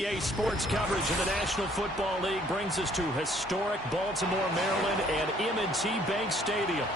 NBA sports coverage of the National Football League brings us to historic Baltimore, Maryland, and M&T Bank Stadium.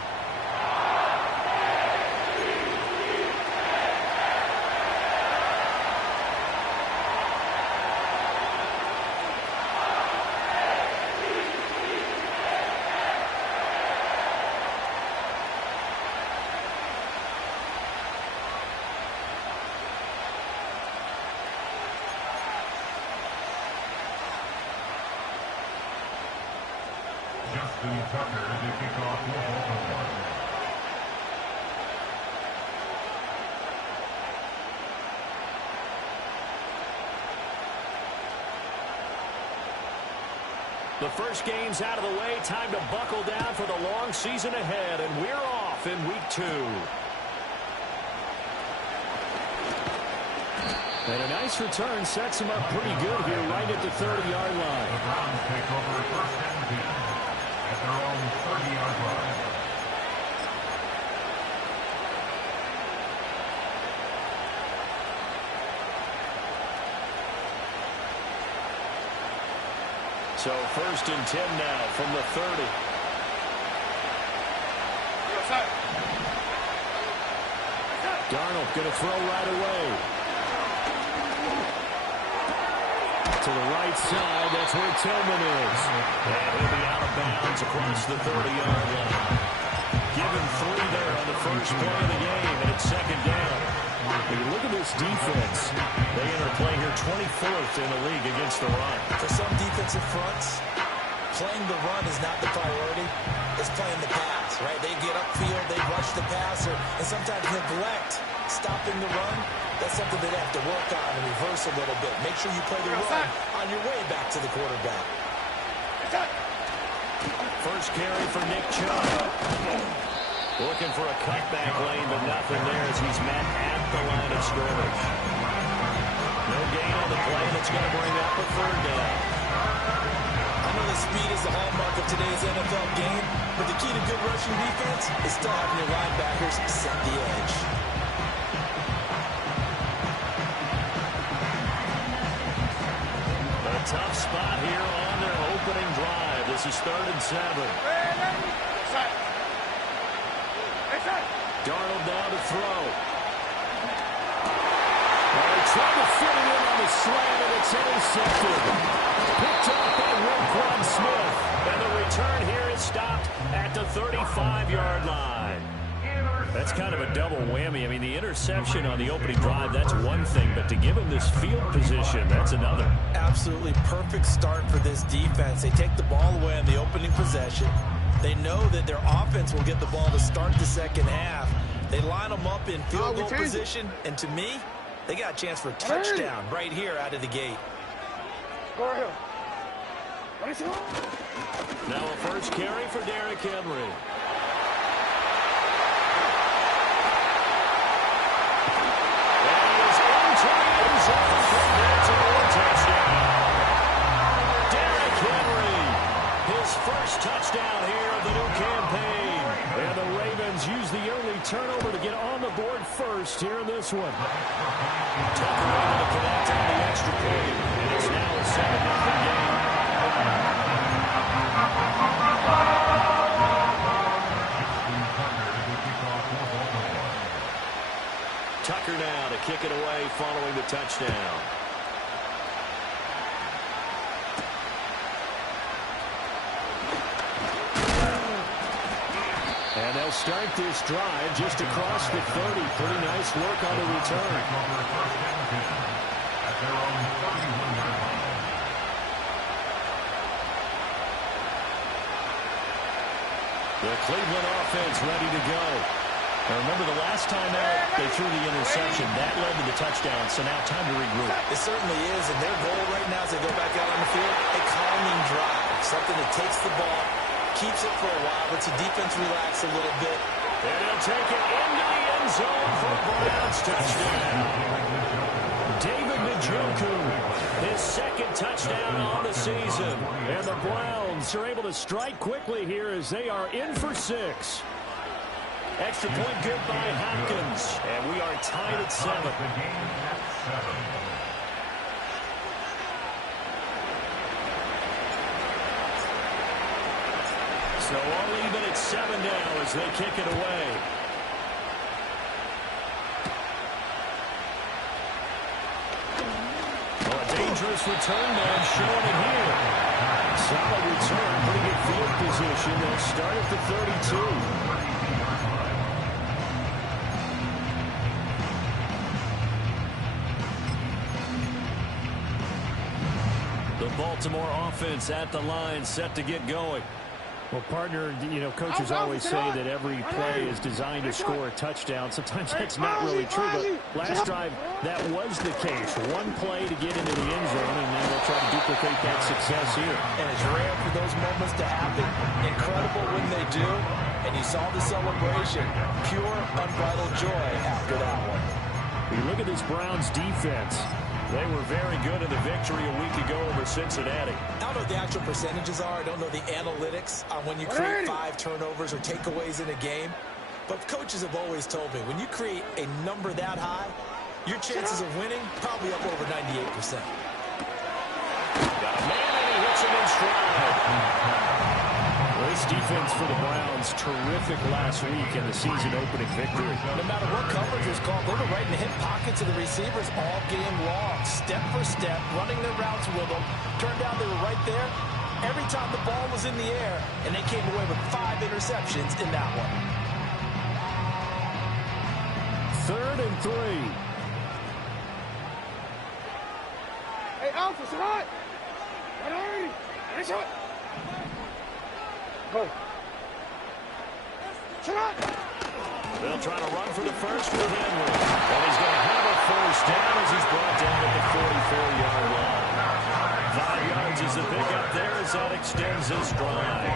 The first game's out of the way. Time to buckle down for the long season ahead, and we're off in week 2. And a nice return sets him up pretty good here right at the 30-yard line. The Browns take over first and 10 at their own 30-yard line. So first and 10 now from the 30. Darnold going to throw right away. To the right side, that's where Tillman is. And he'll be out of bounds across the 30-yard line. Given 3 there on the first play of the game, and it's second down. When you look at this defense, they enter play here 24th in the league against the run. For some defensive fronts, playing the run is not the priority. It's playing the pass, right? They get upfield, they rush the passer, and sometimes neglect stopping the run. That's something they have to work on and reverse a little bit. Make sure you play the run on your way back to the quarterback. First carry for Nick Chubb. Looking for a cutback lane, but nothing there as he's met at the line of scrimmage. No gain on the play, and it's going to bring up a 3rd down. I know the speed is the hallmark of today's NFL game, but the key to good rushing defense is still having your linebackers set the edge. A tough spot here on their opening drive. This is 3rd and 7. Darnold now to throw. Trying to fit it in on the slant, and it's intercepted. Picked up by Roquan Smith. And the return here is stopped at the 35-yard line. That's kind of a double whammy. I mean, the interception on the opening drive, that's one thing, but to give him this field position, that's another. Absolutely perfect start for this defense. They take the ball away on the opening possession. They know that their offense will get the ball to start the second half. They line them up in field goal position, and to me, they got a chance for a touchdown right here out of the gate. Now a first carry for Derrick Henry. And he is into the end zone for Baltimore touchdown. Derrick Henry, his first touchdown here of the new campaign. And the Ravens use the early turnover to get on the board first here in this one. Tucker able to connect on the extra point. And it's now a 7-0 game. Tucker now to kick it away following the touchdown. And they'll start this drive just across the 30. Pretty nice work on the return. The Cleveland offense ready to go. Now remember, the last time out, they threw the interception. That led to the touchdown, so now time to regroup. It certainly is, and their goal right now as they go back out on the field, a calming drive. Something that takes the ball, keeps it for a while, lets the defense relax a little bit. And he'll take it into the end zone for a Browns touchdown. David Njoku, his second touchdown on the season. And the Browns are able to strike quickly here as they are in for 6. Extra point good by Hopkins. And we are tied at 7. So all even at 7 now as they kick it away. Well, a dangerous return man showing it here. Solid return, pretty good field position. They'll start at the 32. The Baltimore offense at the line, set to get going. Well, partner, you know, coaches always say that every play is designed to score a touchdown. Sometimes that's not really true, but last drive, that was the case. One play to get into the end zone, and now they'll try to duplicate that success here. And it's rare for those moments to happen. Incredible when they do. And you saw the celebration. Pure, unbridled joy after that one. You look at this Browns defense. They were very good in the victory a week ago over Cincinnati. I don't know what the actual percentages are. I don't know the analytics on when you create 5 turnovers or takeaways in a game. But coaches have always told me, when you create a number that high, your chances of winning probably up over 98%. Got a man and he hits him in stride. This defense for the Browns, terrific last week in the season-opening victory. No matter what coverage was called, they were right in the hip pockets of the receivers all game long, step for step, running their routes with them. Turned out they were right there every time the ball was in the air, and they came away with 5 interceptions in that one. 3rd and 3. Hey, Alpha, Salat! Nice shot! Go. Salat! They'll try to run for the first with Henry. And he's going to have a first down as he's brought down at the 44-yard line. 5 yards is the pickup there as that extends his drive.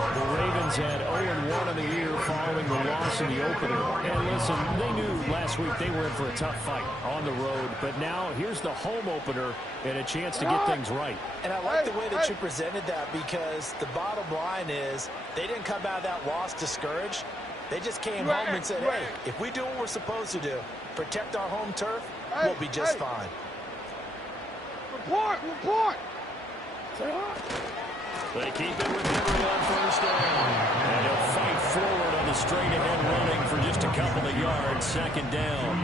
The Ravens had 0-1 in the year following the loss in the opener. And listen, they knew last week they were in for a tough fight on the road. But now here's the home opener and a chance to get things right. And I like the way that you presented that, because the bottom line is they didn't come out of that loss discouraged. They just came home and said, hey, if we do what we're supposed to do, protect our home turf, we'll be just fine. Report! They keep it with Henry on first down. And he'll fight forward on the straight-ahead running for just a couple of yards. 2nd down.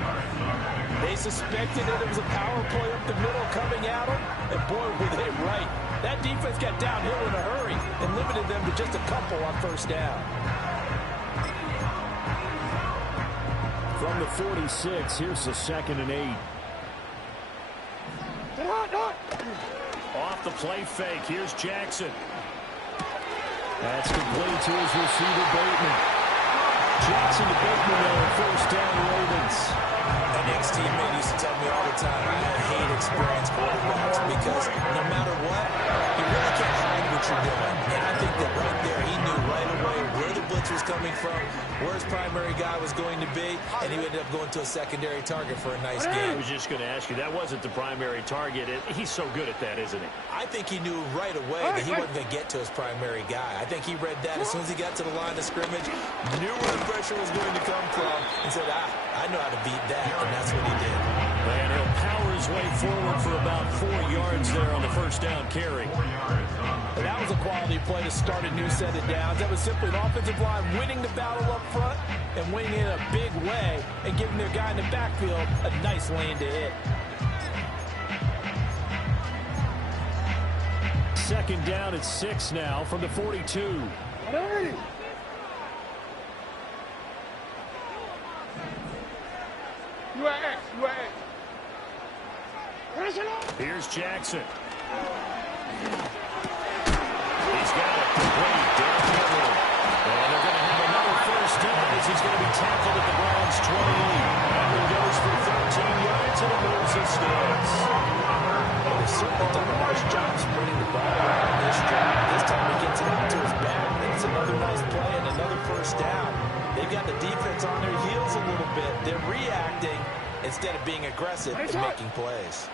They suspected that it was a power play up the middle coming at them, and boy, were they right. That defense got downhill in a hurry and limited them to just a couple on first down. From the 46, here's the 2nd and 8. Off the play fake, here's Jackson. That's complete to his receiver, Bateman. Jackson to Bateman on first down, Ravens. An ex-teammate used to tell me all the time, I hate experienced quarterbacks because no matter what, you really can't hide what you're doing. And I think that right there, he knew right away where the blitz was coming from, where his primary guy was going to be, and he ended up going to a secondary target for a nice game. I was just going to ask you, that wasn't the primary target. He's so good at that, isn't he? I think he knew right away that he wasn't going to get to his primary guy. I think he read that as soon as he got to the line of scrimmage, knew where the pressure was going to come from, and said, I know how to beat that, and that's what he did. And he'll power his way forward for about 4 yards there on the first down carry. And that was a quality play to start a new set of downs. That was simply an offensive line winning the battle up front and winning in a big way and giving their guy in the backfield a nice lane to hit. 2nd down at 6 now from the 42. Here's Jackson. He's got it complete downfield. And they're going to have another first down as he's going to be tackled at the Browns' 20. Henry goes for 13 yards and it moves his sticks. They've certainly done a nice job spreading the ball around this drive. This time he gets it out to his back. And it's another nice play and another first down. They've got the defense on their heels a little bit. They're reacting instead of being aggressive and making plays.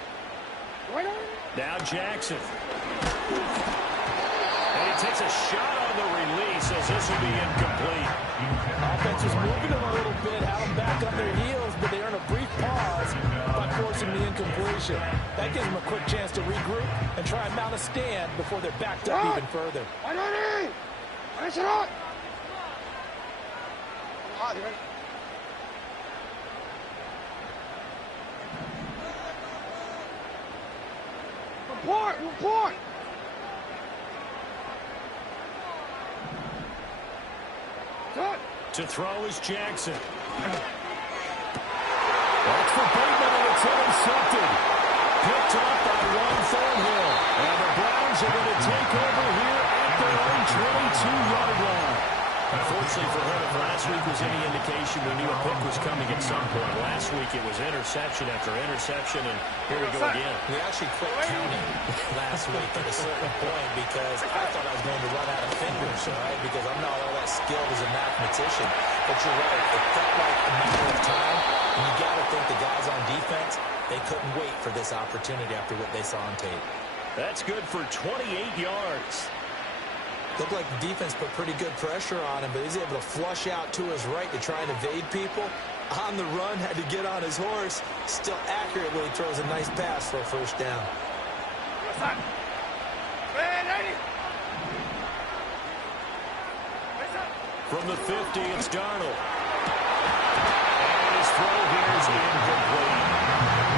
Now Jackson. And he takes a shot on the release as this will be incomplete. Offense was moving them a little bit, had them back on their heels, but they earn a brief pause by forcing the incompletion. That gives them a quick chance to regroup and try and mount a stand before they're backed up even further. Finish it on. Report. To throw is Jackson. That's for Bateman, and it's intercepted. Picked up by Ron Thornhill. And the Browns are going to take over here at their own 22-yard line. Unfortunately for him, if last week was any indication, we knew a pick was coming at some point. Last week it was interception after interception, and here we go again. We actually quit counting last week at a certain point because I thought I was going to run out of fingers, right? Because I'm not all that skilled as a mathematician. But you're right, it felt like a matter of time, and you got to think the guys on defense, they couldn't wait for this opportunity after what they saw on tape. That's good for 28 yards. Looked like the defense put pretty good pressure on him, but he's able to flush out to his right to try and evade people. On the run, had to get on his horse. Still accurately throws a nice pass for a first down. From the 50, it's Darnold. And his throw here is incomplete.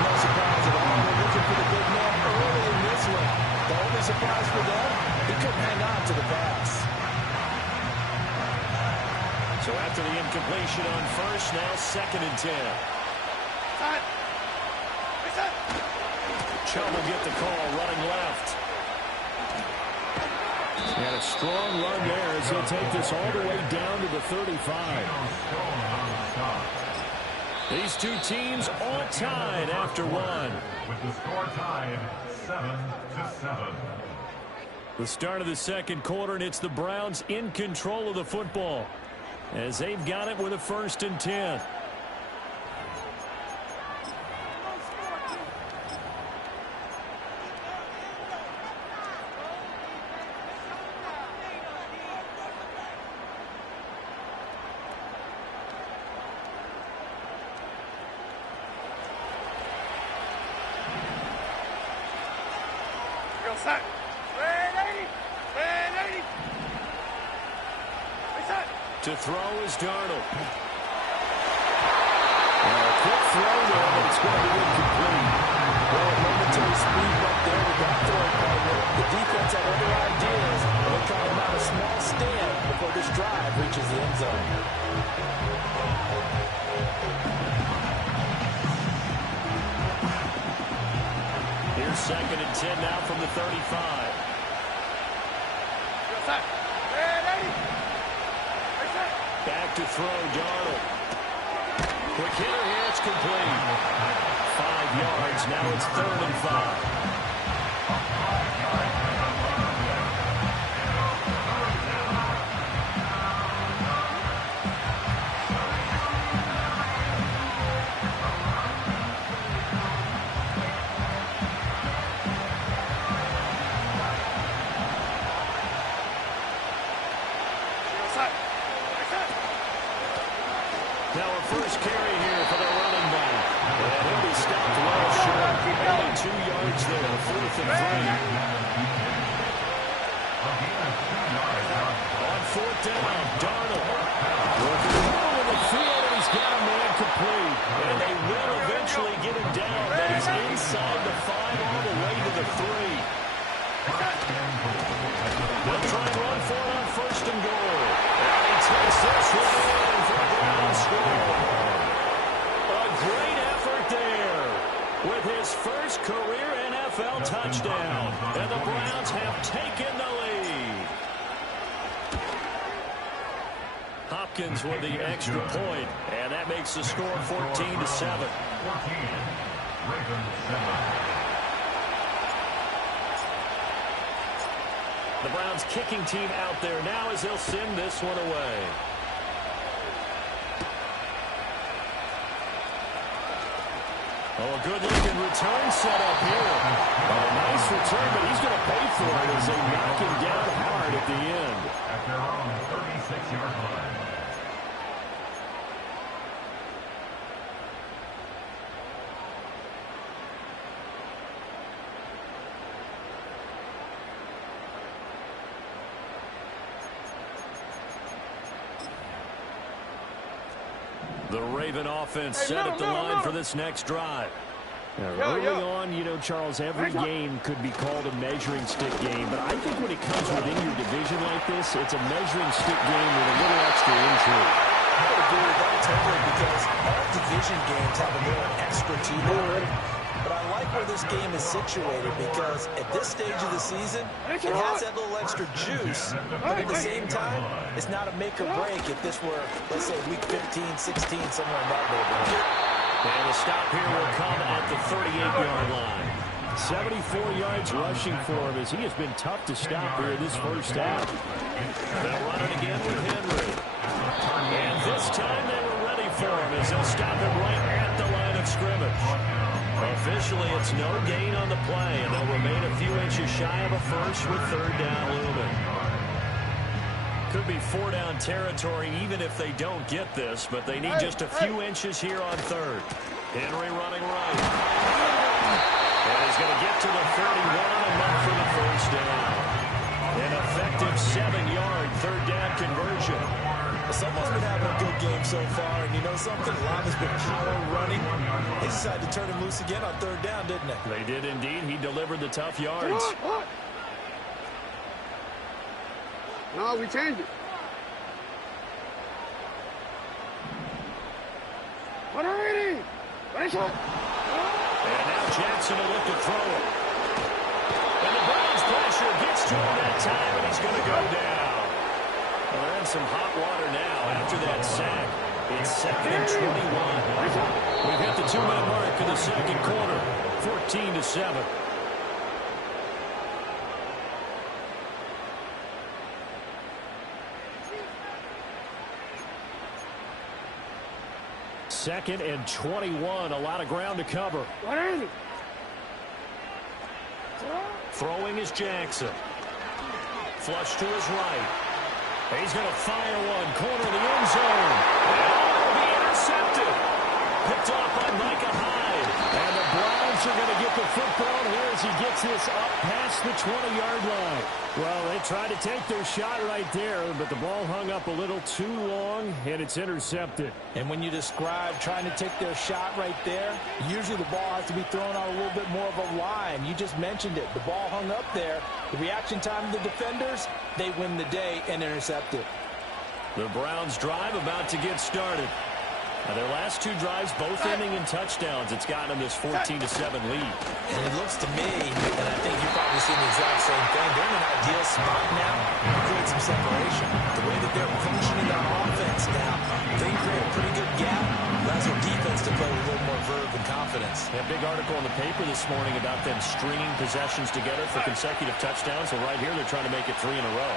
No surprise at all. They're looking for the big man early in this one. The only surprise for them, he couldn't hang on to the pass. So after the incompletion on first, now 2nd and 10. Chubb will get the call, running left. And a strong run there as he'll take this all the way down to the 35. These two teams all tied after one. With the score tied 7-7. The start of the second quarter, and it's the Browns in control of the football as they've got it with a 1st and 10. To throw is Darnold. A quick throw there, but it's going to be incomplete. Well, momentary speed bump there with that throw partner. The defense had other ideas, and they caught him out a small stand before this drive reaches the end zone. Here's 2nd and 10 now from the 35. Back to throw, Darnold. Quick hitter here, it's complete. 5 yards, now it's 3rd and 5. Now a first carry here for the running back. And he'll be stopped well short. Only 2 yards there, 4th and 3. On 4th down, Darnold. Working well in the field, and he's got a man complete. And they will eventually get him down, but he's inside the 5 all the way to the 3. They'll try and run for it on 1st and goal. And he takes this one in for a Brown score. A great effort there with his first career NFL touchdown. And the Browns have taken the lead. Hopkins with the extra point, and that makes the score 14-7. 14. Ravens 7. The Browns kicking team out there now as they'll send this one away. Oh, a good-looking return set up here. Oh, a nice return, but he's going to pay for it as they knock him down hard at the end. At their own 36-yard line. The Raven offense set at the line for this next drive. Early on, you know, Charles, every game could be called a measuring stick game. But I think when it comes within your division like this, it's a measuring stick game with a little extra intrigue. I would agree with that totally because all division games have a little extra to them. But I like where this game is situated because at this stage of the season, it has that little extra juice. But at the same time, it's not a make or break if this were, let's say, week 15, 16, somewhere in that neighborhood. And the stop here will come at the 38-yard line. 74 yards rushing for him as he has been tough to stop here this first half. They'll run it again with Henry. And this time they were ready for him as they'll stop him right at the line of scrimmage. Officially, it's no gain on the play, and they'll remain a few inches shy of a first with third down looming. Could be four-down territory even if they don't get this, but they need just a few inches here on third. Henry running right. And he's going to get to the 31 enough for the first down. An effective 7-yard third down conversion. Someone's been having a good game so far, and you know something? A lot has been power running. They decided to turn him loose again on third down, didn't they? They did indeed. He delivered the tough yards. No, we changed it. What are you? And now Jackson will look to throw it. And the Browns pressure gets to him that time, and he's going to go down. Well, they're in some hot water now after that sack. It's 2nd and 21. We've hit the 2-minute mark in the second quarter. 14-7. Second and 21. A lot of ground to cover. What is it? Throwing is Jackson. Flush to his right. He's going to fire one. Corner of the end zone. And it'll be intercepted. Picked off by Micah Hyde. And the Browns are going to get the football here as he gets this up past the 20-yard line. Well, they tried to take their shot right there, but the ball hung up a little too long, and it's intercepted. And when you describe trying to take their shot right there, usually the ball has to be thrown on a little bit more of a line. You just mentioned it. The ball hung up there. The reaction time of the defenders, they win the day and intercept it. The Browns drive about to get started. Now, their last two drives, both ending in touchdowns. It's gotten them this 14-7 lead. And it looks to me, and I think you've probably seen the exact same thing, they're in an ideal spot now to create some separation. The way that they're functioning on offense now, they create a pretty good gap. Allows their defense to play with a little more verve and confidence. A big article in the paper this morning about them stringing possessions together for consecutive touchdowns. So right here, they're trying to make it 3 in a row.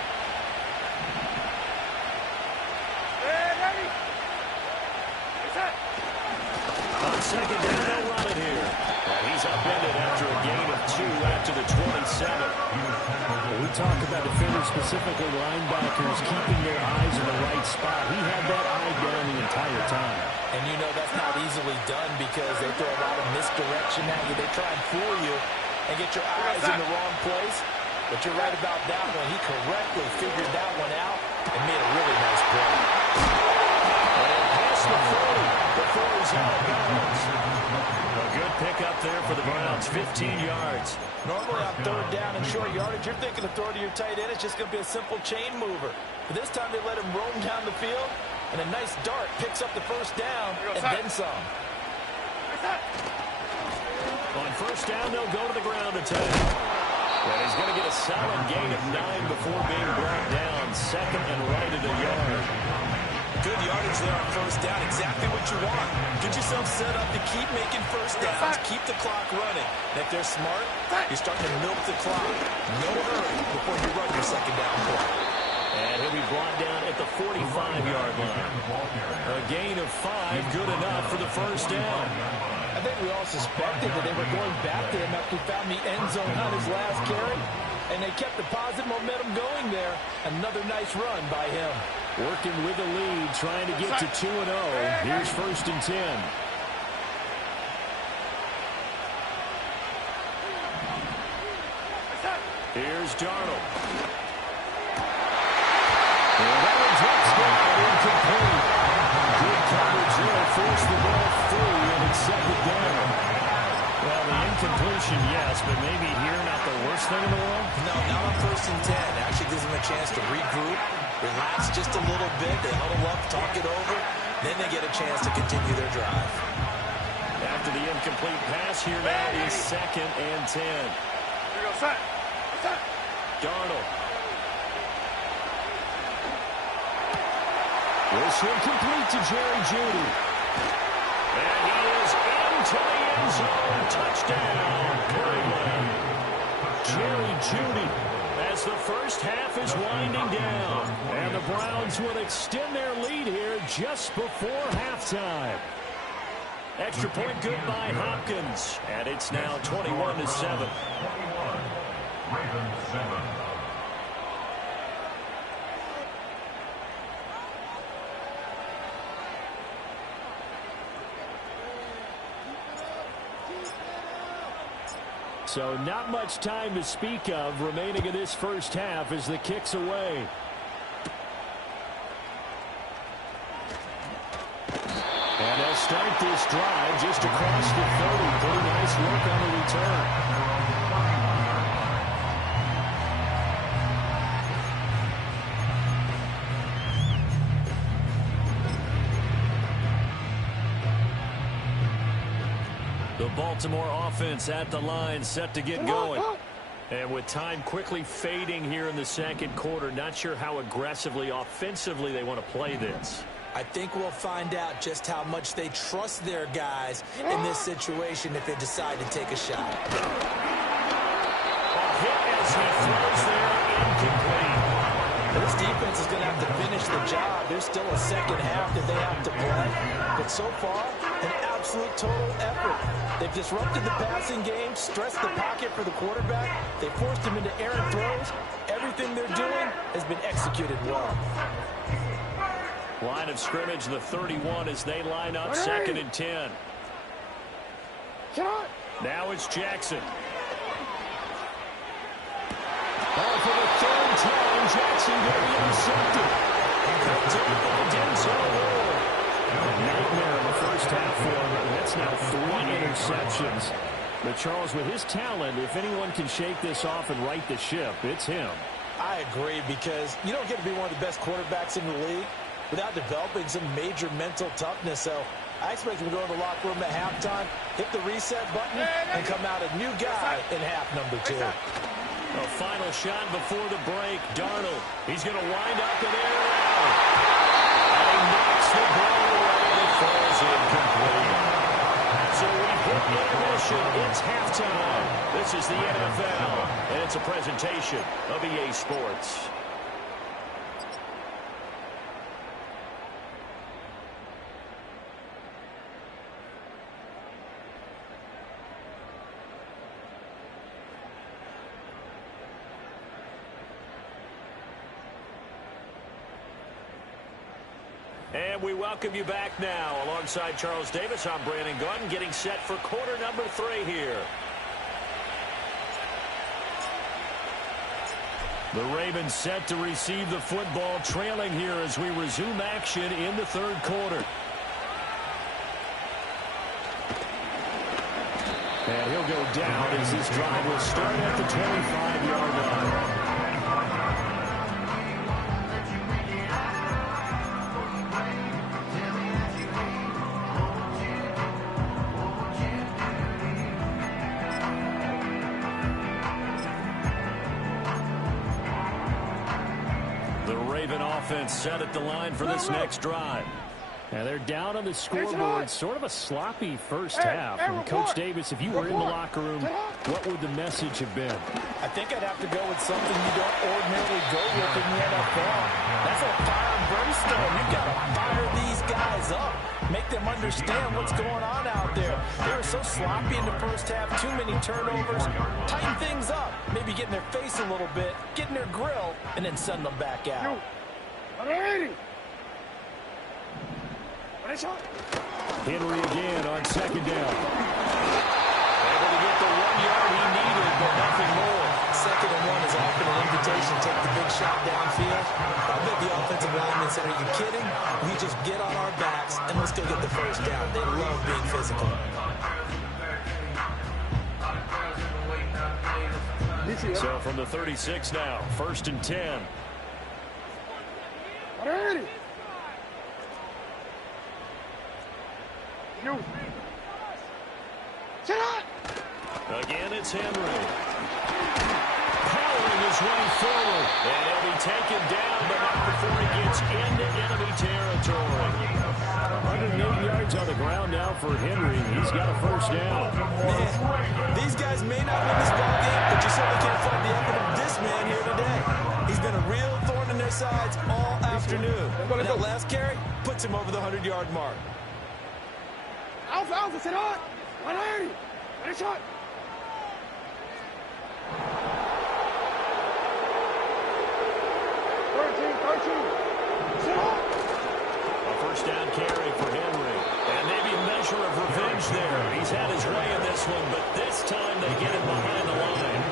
On second down, they'll run it here. And he's upended after a gain of 2 after the 27. Well, we talk about defenders, specifically linebackers, keeping their eyes in the right spot. He had that eye down the entire time. And you know that's not easily done because they throw a lot of misdirection at you. They try and fool you and get your eyes in the wrong place. But you're right about that one. He correctly figured that one out and made a really nice play. And past the 40 before he's out of bounds. A good pickup there for the Browns, 15 yards. Normally on third down and short yardage, you're thinking of throw to your tight end. It's just going to be a simple chain mover. But this time they let him roam down the field, and a nice dart picks up the first down and then some. On first down, they'll go to the ground attack. And he's going to get a solid gain of 9 before being brought down. Second and right at a yard. Good yardage there on first down. Exactly what you want. Get yourself set up to keep making first downs. Keep the clock running. And if they're smart, you're starting to milk the clock. No hurry before you run your second down play. And he'll be brought down at the 45-yard line. A gain of 5, good enough for the first down. I think we all suspected that they were going back to him after he found the end zone on his last carry. And they kept the positive momentum going there. Another nice run by him. Working with the lead, trying to get to 2-0. Here's first and 10. Here's Darnold. And that one's incomplete. Good coverage They'll force the ball free, and it's second down. Well, the incompletion, yes, but maybe here not the worst thing in the world? No, not on 1st and 10. Actually gives them a chance to regroup, relax just a little bit. They huddle up, talk it over. Then they get a chance to continue their drive. After the incomplete pass, here now is 2nd and 10. Here we go, set. Set. Darnold. This one complete to Jerry Jeudy. And he is into the end zone. Touchdown, Cleveland. Jerry Jeudy as the first half is winding down. And the Browns will extend their lead here just before halftime. Extra point good by Hopkins. And it's now 21-7. 21. Ravens 7. So not much time to speak of remaining in this first half as the kick's away. And they'll start this drive just across the 30. Pretty nice work on the return. The Baltimore offense at the line, set to get going. And with time quickly fading here in the second quarter, not sure how aggressively, offensively they want to play this. I think we'll find out just how much they trust their guys in this situation if they decide to take a shot. A hit as he throws there, incomplete. This defense is going to have to finish the job. There's still a second half that they have to play. But so far, an absolute total effort. They've disrupted the passing game, stressed the pocket for the quarterback. They forced him into errant throws. Everything they're doing has been executed well. Line of scrimmage, the 31 as they line up 2nd and 10. Now it's Jackson. Oh, for the 3rd time, Jackson going to be intercepted. Taken by Denzel Ward. A nightmare in the first half for him. That's now 3 interceptions. But Charles, with his talent, if anyone can shake this off and right the ship, it's him. I agree, because you don't get to be one of the best quarterbacks in the league without developing some major mental toughness. So I expect him to go to the locker room at halftime, hit the reset button, and come out a new guy in half number 2. A final shot before the break. Darnold, he's going to wind up in air out. And he knocks the ball away and it falls incomplete. So we hit intermission. It's halftime. This is the NFL, and it's a presentation of EA Sports. And we welcome you back now. Alongside Charles Davis, I'm Brandon Gunn, getting set for quarter number 3 here. The Ravens set to receive the football, trailing here as we resume action in the 3rd quarter. And he'll go down as this drive will start at the 25-yard line. Offense set at the line for this next drive. And they're down on the scoreboard. Sort of a sloppy first half. And Coach Davis, if you were in the locker room, what would the message have been? I think I'd have to go with something you don't ordinarily go with in the NFL. That's a fire and brimstone. You've got to fire these guys up. Make them understand what's going on out there. They were so sloppy in the first half. Too many turnovers. Tighten things up. Maybe get in their face a little bit. Get in their grill. And then send them back out. Henry again on 2nd down. Able to get the 1 yard he needed, but nothing more. 2nd and 1 is often an invitation hesitation to take the big shot downfield. I bet the offensive linemen said, are you kidding? We just get on our backs and let's go get the first down. They love being physical. So from the 36 now, 1st and 10. Again, it's Henry. Powering his way forward. And he'll be taken down, but not before he gets into enemy territory. 108 yards on the ground now for Henry. He's got a first down. Man, these guys may not win this ball game, but you certainly can't fight the effort of this man here today. He's been a real thorn in their sides all afternoon. And that last carry puts him over the 100-yard mark. Alpha, sit on. 180. Ready, shot. A first down carry for Henry. And maybe a measure of revenge there. He's had his way in this one, but this time they get him behind the line.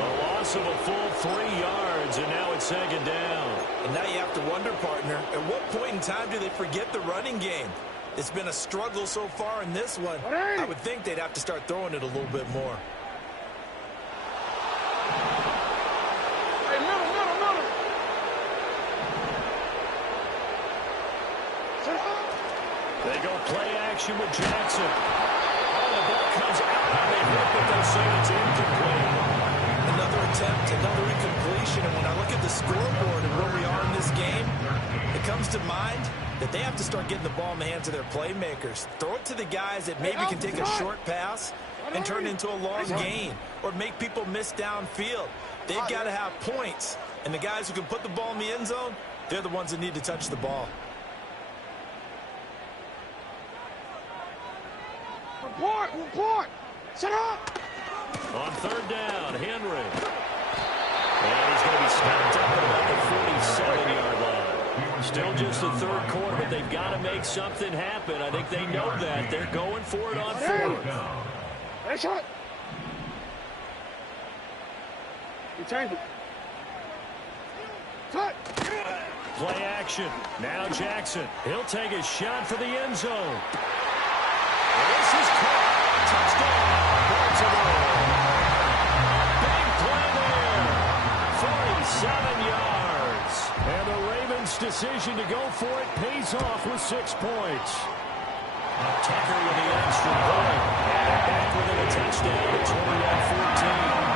A loss of a full 3 yards, and now it's 2nd down. And now you have to wonder, partner, at what point in time do they forget the running game? It's been a struggle so far in this one. I would think they'd have to start throwing it a little bit more. Hey, middle. They go play action with Jackson. Oh, the ball comes out on the hip, but they'll say it's incomplete. Another attempt, another incompletion. And when I look at the scoreboard and where we are in this game, it comes to mind that they have to start getting the ball in the hands of their playmakers. Throw it to the guys that maybe can take a short pass and turn it into a long gain or make people miss downfield. They've got to have points. And the guys who can put the ball in the end zone, they're the ones that need to touch the ball. Report. Sit up. On 3rd down, Henry. And he's going to be stopped up at about the 47-yard line. Still just the 3rd quarter, but they've got to make something happen. I think they know that. They're going for it on 4th. Ready, shot. You change it. Cut. Play action. Now Jackson. He'll take a shot for the end zone. This is caught. Touchdown, Baltimore. Big play there. 47 yards. And the Ravens' decision to go for it pays off with 6 points. Tucker with the extra point. And back within a touchdown at 21-14.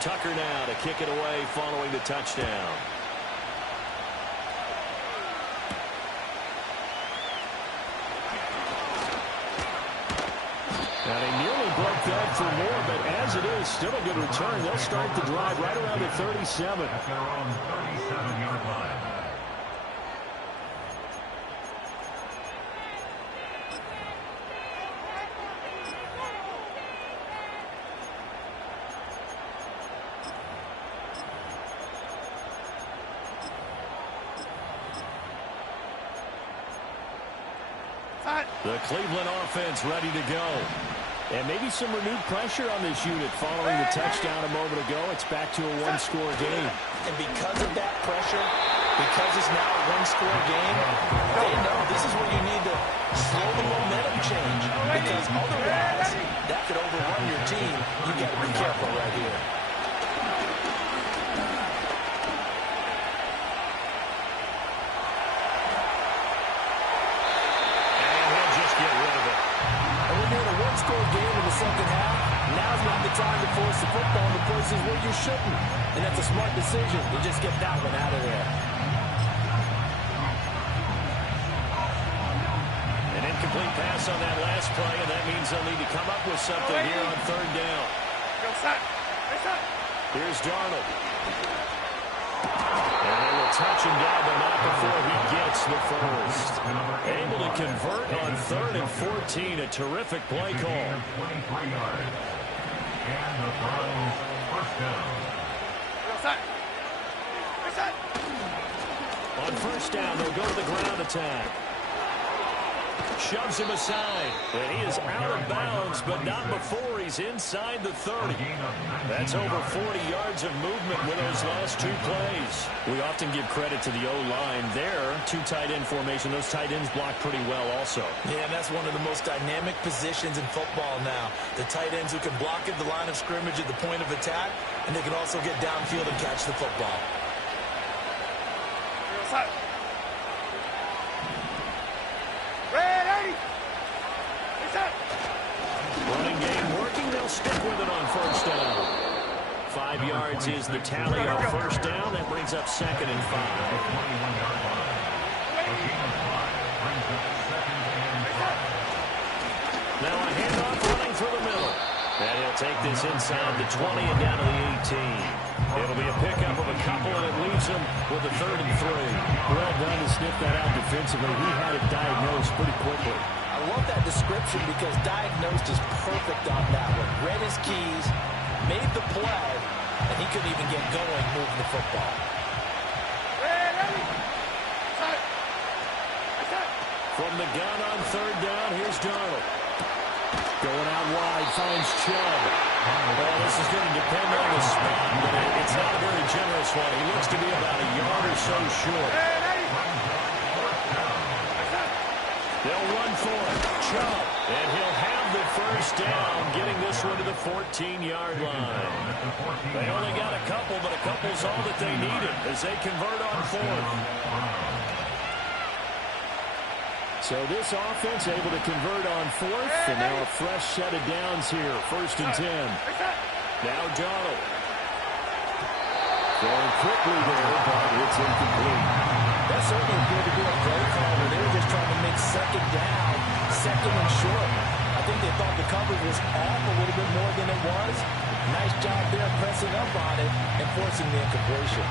Tucker now to kick it away following the touchdown. Now they nearly broke that for more, but as it is, still a good return. They'll start the drive right around the 37. At their own 37-yard line. The Cleveland offense ready to go. And maybe some renewed pressure on this unit following the touchdown a moment ago. It's back to a one-score game. And because of that pressure, because it's now a one-score game, they know this is where you need to slow the momentum change. Because otherwise, that could overrun your team. You've got to be careful right here. Score game in the second half. Now's not the time to force the football in the places where you shouldn't. And that's a smart decision to just get that one out of there. An incomplete pass on that last play, and that means they'll need to come up with something here on 3rd down. Here's Darnold. And they will touch him down, but not before he gets the first. Able to convert on 3rd and 14. A terrific play call. 23 yards. And the Browns first down. On 1st down, they'll go to the ground attack. Shoves him aside. And he is out of bounds, but not before he's inside the 30. That's over 40 yards of movement with those last 2 plays. We often give credit to the O-line. There, 2 tight end formation. Those tight ends block pretty well also. Yeah, and that's one of the most dynamic positions in football now. The tight ends who can block at the line of scrimmage at the point of attack, and they can also get downfield and catch the football. Running game working. They'll stick with it on first down. 5 yards is the tally on first down. That brings up 2nd and 5. Now a handoff running through the middle. And he'll take this inside the 20 and down to the 18. It'll be a pickup of a couple, and it leaves him with a 3rd and 3. Well done to sniff that out defensively. He had it diagnosed pretty quickly. I love that description because diagnosed is perfect on that one. Read his keys, made the play, and he couldn't even get going moving the football. From the gun on 3rd down, here's Darnold. Going out wide, finds Chubb. Well, this is going to depend on the spot, but it's not a very generous one. He looks to be about a yard or so short. They'll run for it. Chubb. And he'll have the first down, getting this one to the 14-yard line. They only got a couple, but a couple's all that they needed as they convert on 4th. So this offense able to convert on 4th, and now a fresh set of downs here. 1st and 10. Now Darnold. Going quickly there, but it's incomplete. That certainly appeared to be a play call where they were just trying to make 2nd down, 2nd and short. I think they thought the coverage was off a little bit more than it was. Nice job there pressing up on it and forcing the incompletion.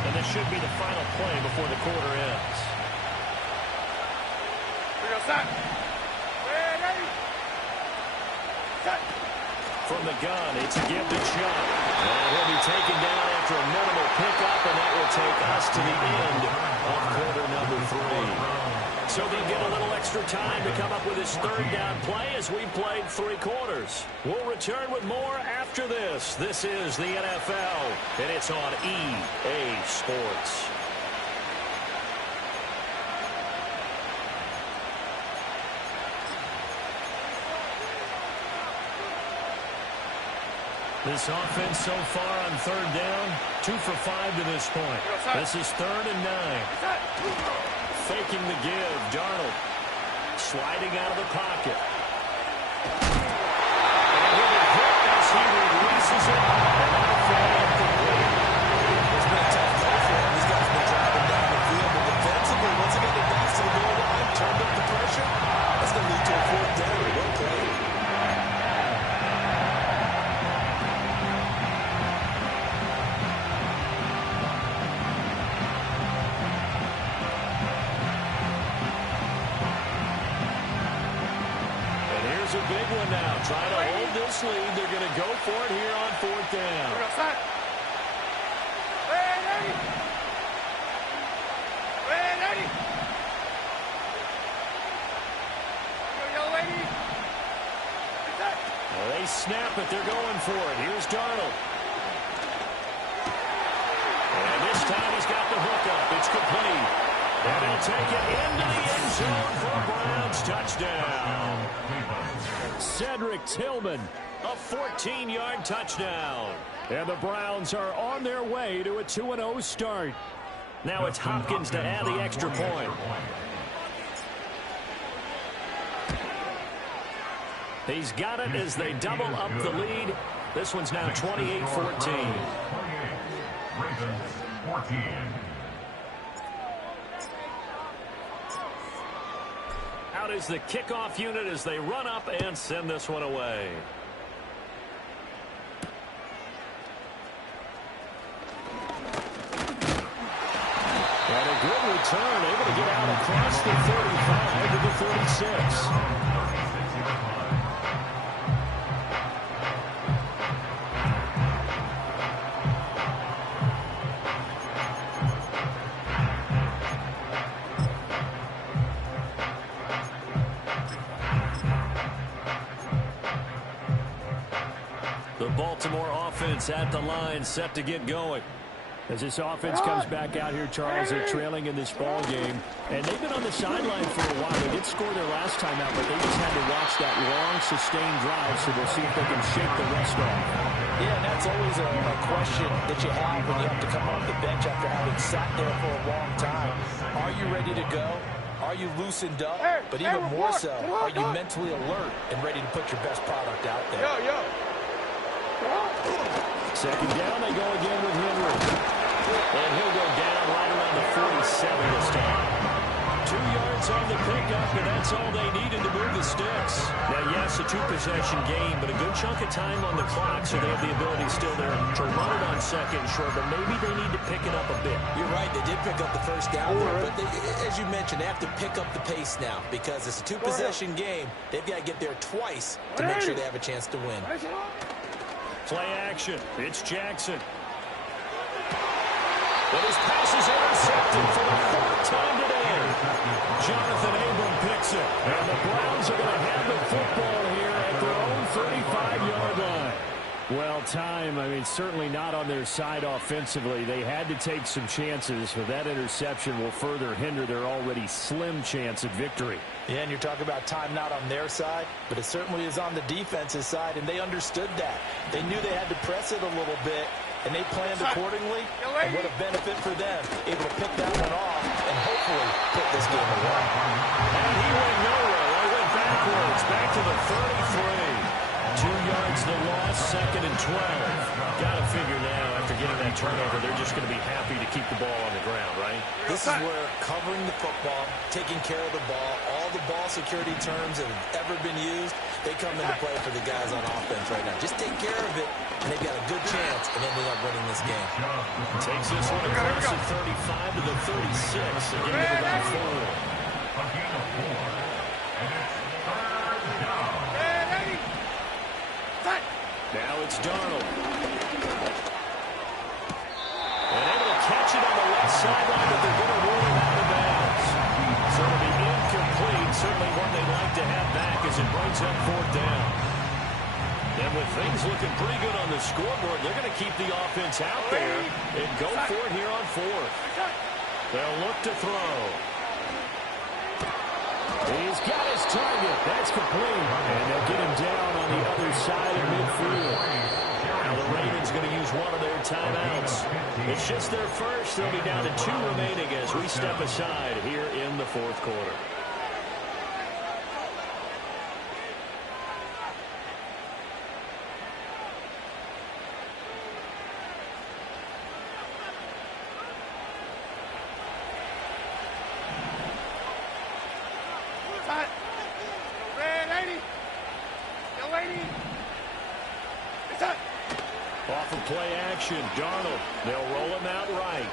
And this should be the final play before the quarter ends. From the gun, it's a give to Chubb. And he'll be taken down after a minimal pickup, and that will take us to the end of quarter number 3. So they'll get a little extra time to come up with his 3rd down play as we played 3 quarters. We'll return with more after this. This is the NFL, and it's on EA Sports. This offense so far on 3rd down, 2 for 5 to this point. This is 3rd and 9. Faking the give, Darnold sliding out of the pocket. And he'll be hit as he releases it. And that'll fly incomplete. It's been a tough play for him. These guys have been driving down the field, but defensively, once they get their backs to the goal line, turned up the pressure, that's going to lead to a 4th down. Well played. A big one now. Trying to hold this lead. They're going to go for it here on 4th down. Well, they snap it. They're going for it. Here's Darnold. And this time he's got the hook up. It's complete. And he'll take it into the end zone for a Browns touchdown. Cedric Tillman, a 14-yard touchdown. And the Browns are on their way to a 2-0 start. Now it's Hopkins to add the extra point. He's got it as they double up the lead. This one's now 28-14. Out is the kickoff unit as they run up and send this one away. And a good return, able to get out across the 35 to the 36. Baltimore offense at the line, set to get going. As this offense comes back out here, Charles, they're trailing in this ball game, and they've been on the sideline for a while. They did score their last time out, but they just had to watch that long, sustained drive, so we'll see if they can shake the rest off. Yeah, and that's always a question that you have when you have to come off the bench after having sat there for a long time. Are you ready to go? Are you loosened up? But even more so, are you mentally alert and ready to put your best product out there? Second down, they go again with Henry. And he'll go down right around the 47 this time. 2 yards on the pickup, and that's all they needed to move the sticks. Now, yes, a 2-possession game, but a good chunk of time on the clock, so they have the ability still there to run it on second and short, but maybe they need to pick it up a bit. You're right. They did pick up the first down there, but as you mentioned, they have to pick up the pace now because it's a 2-possession game. They've got to get there twice to make sure they have a chance to win. Play action. It's Jackson. But his pass is intercepted for the 4th time today. Jonathan Abram picks it. And the Browns are going to have the football here at their own 35-yard line. Well, certainly not on their side offensively. They had to take some chances, but that interception will further hinder their already slim chance at victory. Yeah, and you're talking about time not on their side, but it certainly is on the defense's side, and they understood that. They knew they had to press it a little bit, and they planned accordingly, and what a benefit for them, able to pick that one off and hopefully put this game away. And he went nowhere. They went backwards, back to the 33. 2 yards the loss, 2nd and 12. Got to figure now, after getting that turnover, they're just going to be happy to keep the ball on the ground, right? This is where covering the football, taking care of the ball, all the ball security terms that have ever been used, they come into play for the guys on offense right now. Just take care of it, and they've got a good chance of ending up winning this game. Takes this one across the 35 to the 36. Again, with about 4. Again, a 4. And it's third down. Now it's Darnold. And able to catch it on the left sideline, but they're going to rule him out of bounds. So it'll be incomplete. Certainly one they'd like to have back as it brings up 4th down. And with things looking pretty good on the scoreboard, they're going to keep the offense out there and go for it here on 4th. They'll look to throw. He's got his target. That's complete. And they'll get him down on the other side of midfield. Now the Ravens going to use one of their timeouts. It's just their first. They'll be down to 2 remaining as we step aside here in the 4th quarter. Off of play action, Darnold. They'll roll him out right.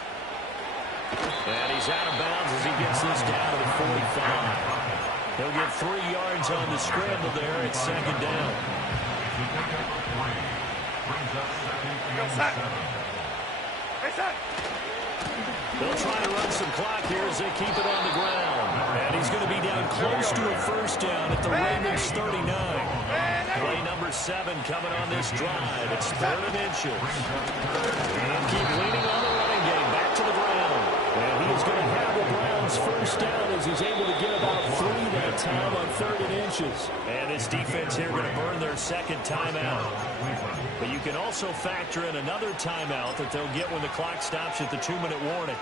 And he's out of bounds as he gets this down to the 45. He'll get 3 yards on the scramble there at 2nd down. They'll try to run some clock here as they keep it on the ground. And he's going to be down close to a 1st down at the Ravens 39. Play number 7 coming on this drive. It's 3rd and inches. And keep leaning on the running game. Back to the ground. And he's going to have the Browns 1st down as he's able to get about 3 that time on 3rd and inches. And this defense here going to burn their 2nd timeout. But you can also factor in another timeout that they'll get when the clock stops at the 2-minute warning.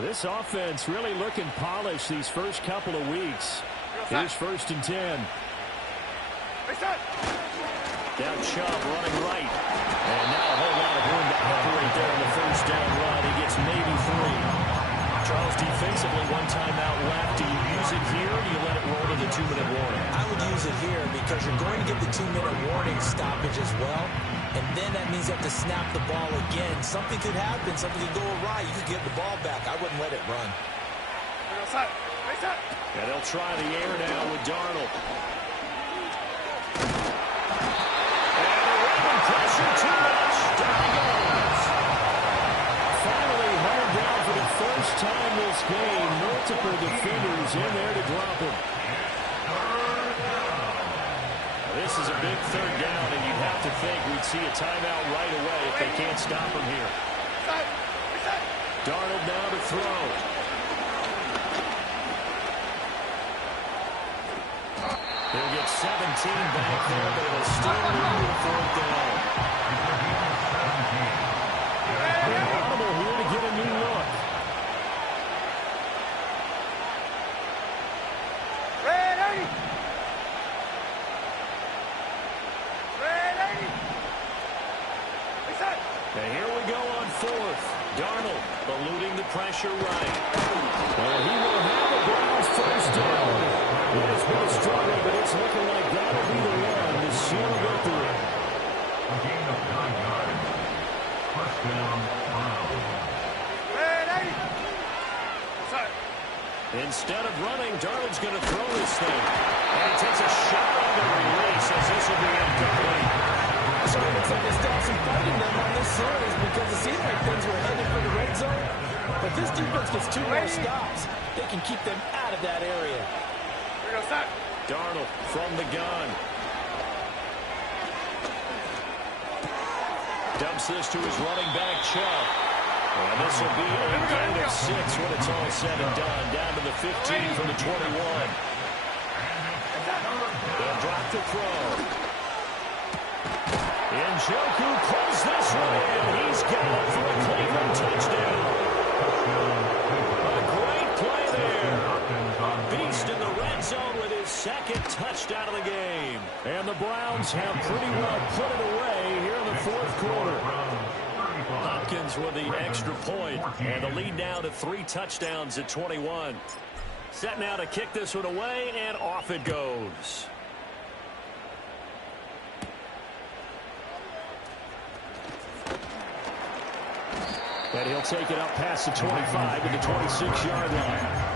This offense really looking polished these first couple of weeks. Here's 1st and 10. Down Chubb running right. And now a whole lot of room to operate there on the 1st down run. He gets maybe 3. Charles, defensively, 1 timeout left. Do you use it here or do you let it roll to the 2-minute warning? I would use it here because you're going to get the 2-minute warning stoppage as well. And then that means you have to snap the ball again. Something could happen. Something could go awry. You could get the ball back. I wouldn't let it run. And they'll try the air now with Darnold. And the Raven pressure too much. Down he goes. Finally hunted down for the first time this game. Multiple of defenders in there to drop him. This is a big third down, and you'd have to think we'd see a timeout right away if they can't stop him here. Darnold now to throw. He'll get 17 back there, but it'll still lead to a fourth down. Audible here to get a new look. Ready! And here we go on fourth. Darnold eluding the pressure right. And he will have the Browns first down. It has been a struggle, but it's looking like that'll be the one to seal a victory. A gain of 9 yards. First down, Browns. Ready! Instead of running, Darnold's going to throw this thing. And he takes a shot on the release as this will be incomplete. So it looks like there's some fighting them on this series because it seemed like things were headed for the red zone. But this defense gets 2 more stops. They can keep them out of that area. Darnold from the gun. Dumps this to his running back, Chubb. And this will be a gain of 6 when it's all said and done. Down to the 15 from the 21. They'll drop the throw. Njoku pulls this one in. He's got it for a Cleveland touchdown. A great play there. A beast in the red zone with his second touchdown of the game. And the Browns have pretty well put it away here in the fourth quarter. Hopkins with the extra point, and the lead now to 3 touchdowns at 21. Set now to kick this one away, and off it goes. And he'll take it up past the 25 to the 26-yard line.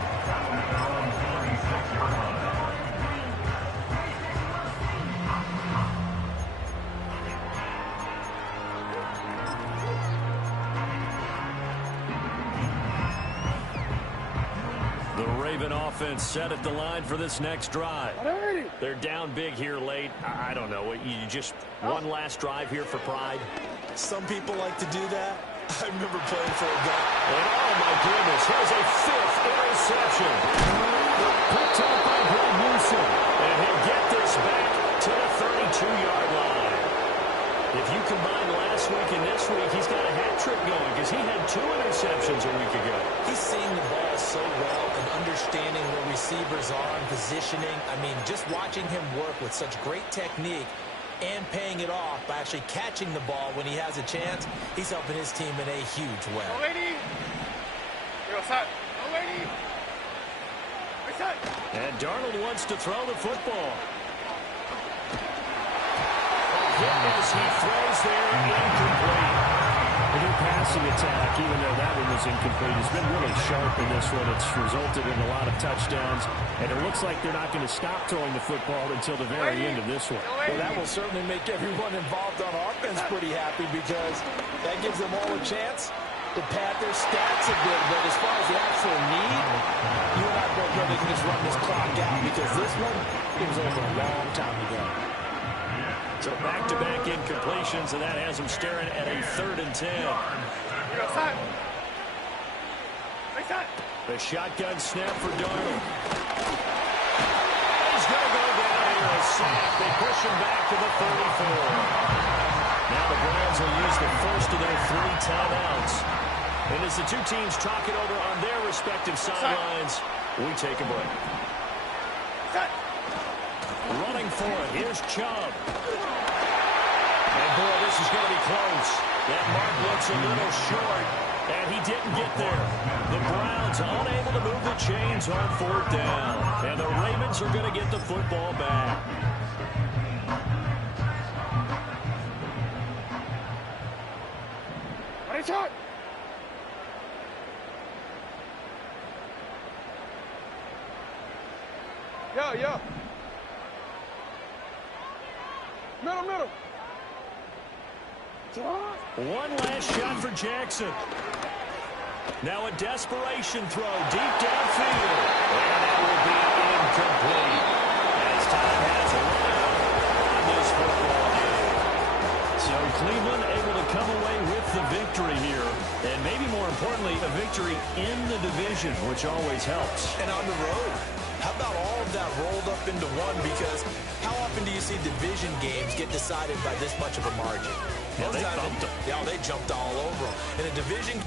Offense set at the line for this next drive. They're down big here late. I don't know. You just one last drive here for pride. Some people like to do that. I remember playing for a guy. And oh my goodness, here's a 5th interception. Picked up by Greg Newsom. And he'll get this back to the 32-yard line. If you combine last week and this week, he's got a hat trick going because he had 2 interceptions a week ago. He's seeing the ball so well and understanding where receivers are and positioning. I mean, just watching him work with such great technique and paying it off by actually catching the ball when he has a chance, he's helping his team in a huge way. And Darnold wants to throw the football. As he throws there, incomplete. The new passing attack, even though that one was incomplete, has been really sharp in this one. It's resulted in a lot of touchdowns, and it looks like they're not going to stop throwing the football until the very end of this one. Well, that will certainly make everyone involved on offense pretty happy because that gives them all a chance to pad their stats a bit. But as far as the actual need, you and I both know they can just run this clock out because this one, it was over a long time ago. So back-to-back incompletions, and that has him staring at a 3rd and 10. The shotgun snap for Darnold. He's going to go down here, a sack. They push him back to the 34. Now the Browns will use the first of their 3 timeouts. And as the 2 teams talk it over on their respective sidelines, we take a break. Running for it, here's Chubb. And boy, this is going to be close. That mark looks a little short, and he didn't get there. The Browns unable to move the chains on 4th down. And the Ravens are going to get the football back. Ready, shot! Yeah. Middle. One last shot for Jackson. Now a desperation throw deep downfield. And that will be incomplete. As time has run out on this football game. So Cleveland able to come away with the victory here. And maybe more importantly, a victory in the division, which always helps. And on the road. How about all of that rolled up into one? Because how often do you see division games get decided by this much of a margin? Yeah, they thumped them. Yeah, they jumped all over them. In a division